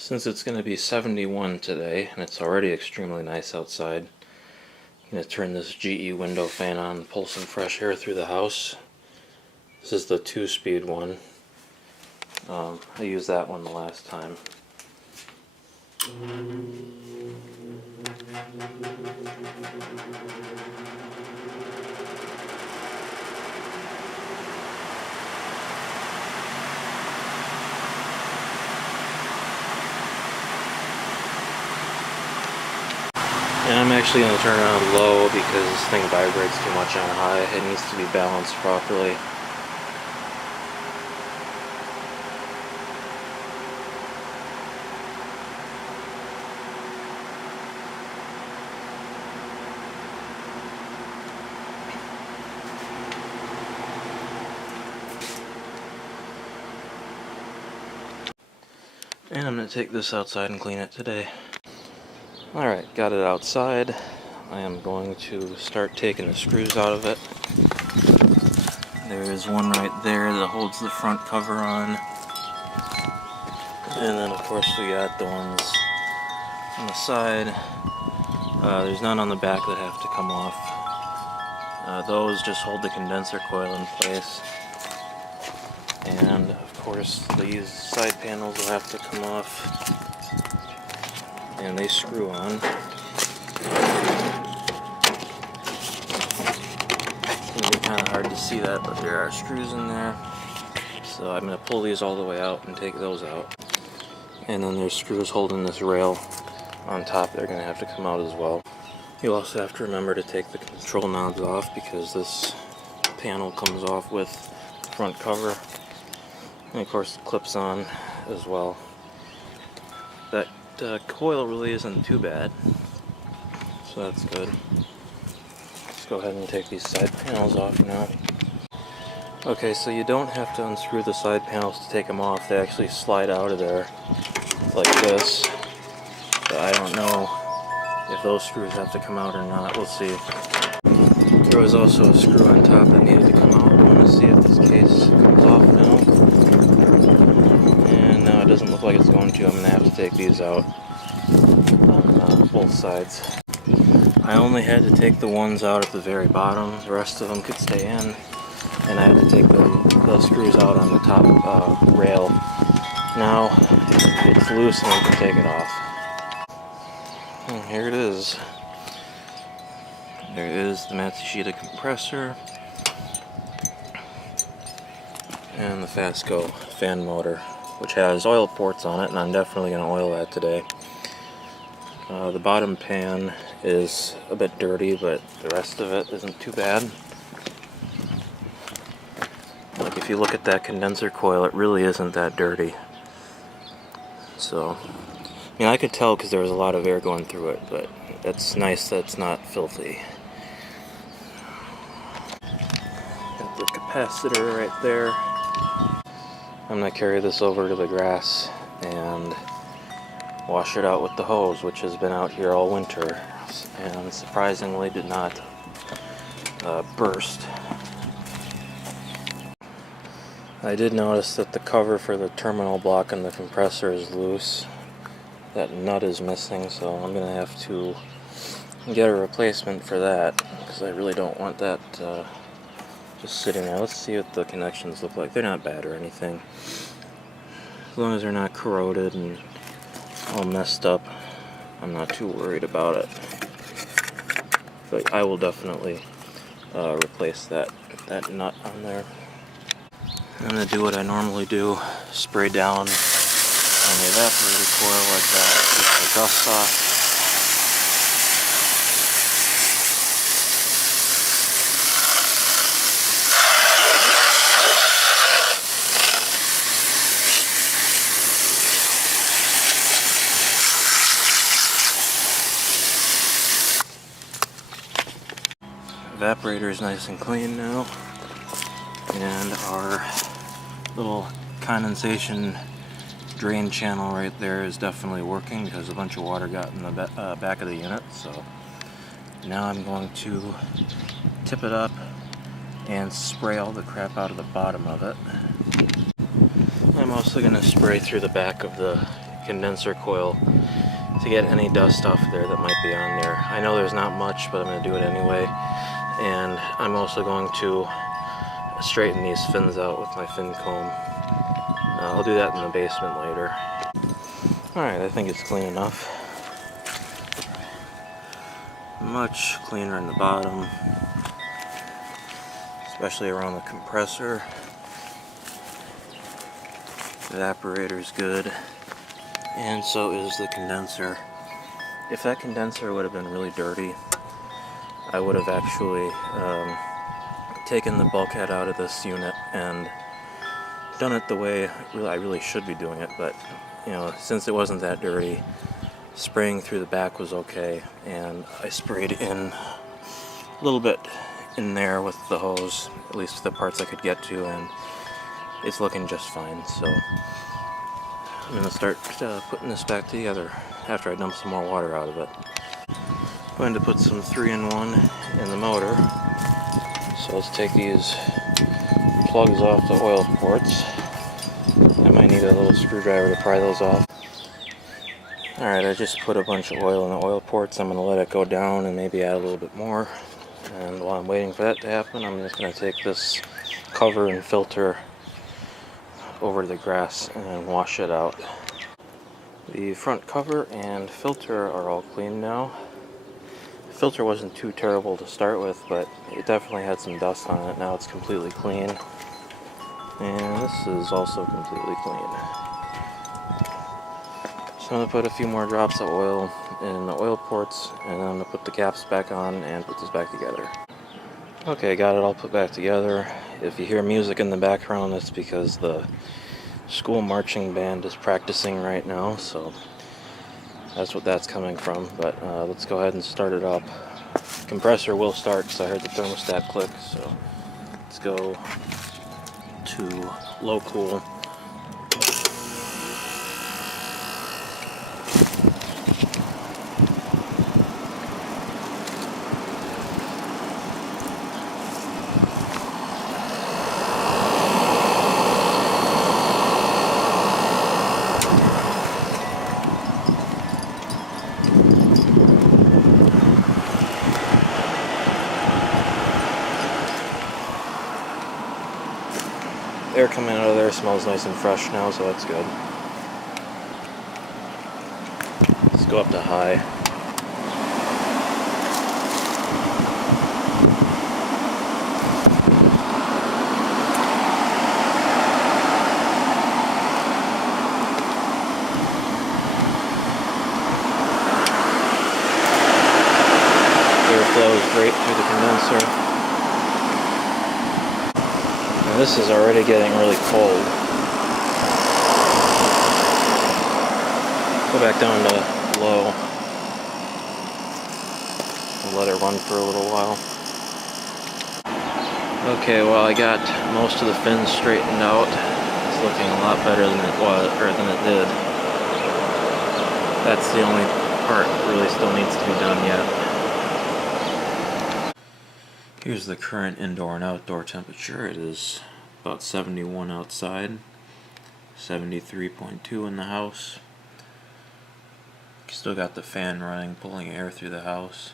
Since it's going to be 71 today, and it's already extremely nice outside, I'm going to turn this GE window fan on and pull some fresh air through the house. This is the 2-speed one. I used that one the last time. And I'm actually going to turn it on low because this thing vibrates too much on high. It needs to be balanced properly. And I'm going to take this outside and clean it today. Alright, got it outside. I am going to start taking the screws out of it. There is one right there that holds the front cover on. And then of course we got the ones on the side. There's none on the back that have to come off. Those just hold the condenser coil in place. And of course these side panels will have to come off. And they screw on. It's going to be kind of hard to see that, but there are screws in there. So I'm going to pull these all the way out and take those out. And then there's screws holding this rail on top. They're going to have to come out as well. You also have to remember to take the control knobs off because this panel comes off with the front cover. And of course it clips on as well. That coil really isn't too bad, so that's good. Let's go ahead and take these side panels off now. Okay, so you don't have to unscrew the side panels to take them off. They actually slide out of there like this. But I don't know if those screws have to come out or not. We'll see. There was also a screw on top that needed to come out. I want to see if this case comes off now. And no, it doesn't look like it's going to. I'm going to have to take these out on both sides. I only had to take the ones out at the very bottom. The rest of them could stay in. And I had to take the screws out on the top rail. Now it's loose and we can take it off. And here it is. There is the Matsushita compressor and the Fasco fan motor, which has oil ports on it, and I'm definitely going to oil that today. The bottom pan is a bit dirty, but the rest of it isn't too bad. Like if you look at that condenser coil, it really isn't that dirty. So, I mean, I could tell because there was a lot of air going through it, but it's nice that it's not filthy. Got the capacitor right there. I'm going to carry this over to the grass and wash it out with the hose, which has been out here all winter and surprisingly did not burst. I did notice that the cover for the terminal block on the compressor is loose. That nut is missing, so I'm going to have to get a replacement for that because I really don't want that just sitting there. Let's see what the connections look like. They're not bad or anything. As long as they're not corroded and all messed up, I'm not too worried about it. But I will definitely replace that nut on there. I'm going to do what I normally do, spray down on the evaporator coil like that, keep the dust off. Evaporator is nice and clean now, and our little condensation drain channel right there is definitely working because a bunch of water got in the back of the unit. So now I'm going to tip it up and spray all the crap out of the bottom of it. I'm also going to spray through the back of the condenser coil to get any dust off there that might be on there. I know there's not much, but I'm going to do it anyway. And I'm also going to straighten these fins out with my fin comb. I'll do that in the basement later. Alright, I think it's clean enough. Much cleaner in the bottom, especially around the compressor. The evaporator's good, and so is the condenser. If that condenser would have been really dirty, I would have actually taken the bulkhead out of this unit and done it the way I really should be doing it, but you know, since it wasn't that dirty, spraying through the back was okay, and I sprayed in a little bit in there with the hose, at least the parts I could get to, and it's looking just fine. So I'm going to start putting this back together after I dump some more water out of it. I'm going to put some 3-in-1 in the motor. So let's take these plugs off the oil ports. I might need a little screwdriver to pry those off. Alright, I just put a bunch of oil in the oil ports. I'm going to let it go down and maybe add a little bit more. And while I'm waiting for that to happen, I'm just going to take this cover and filter over to the grass and wash it out. The front cover and filter are all clean now. The filter wasn't too terrible to start with, but it definitely had some dust on it. Now it's completely clean. And this is also completely clean. So I'm going to put a few more drops of oil in the oil ports, and then I'm going to put the caps back on and put this back together. Okay, got it all put back together. If you hear music in the background, that's because the school marching band is practicing right now, so that's what that's coming from. But let's go ahead and start it up. Compressor will start because I heard the thermostat click, so let's go to low cool. Air coming out of there smells nice and fresh now, so that's good. Let's go up to high. Airflow is great through the condenser. This is already getting really cold. Go back down to low and let it run for a little while. Okay, well, I got most of the fins straightened out. It's looking a lot better than it was, or than it did. That's the only part that really still needs to be done yet. Here's the current indoor and outdoor temperature. It is about 71 outside, 73.2 in the house. Still got the fan running, pulling air through the house.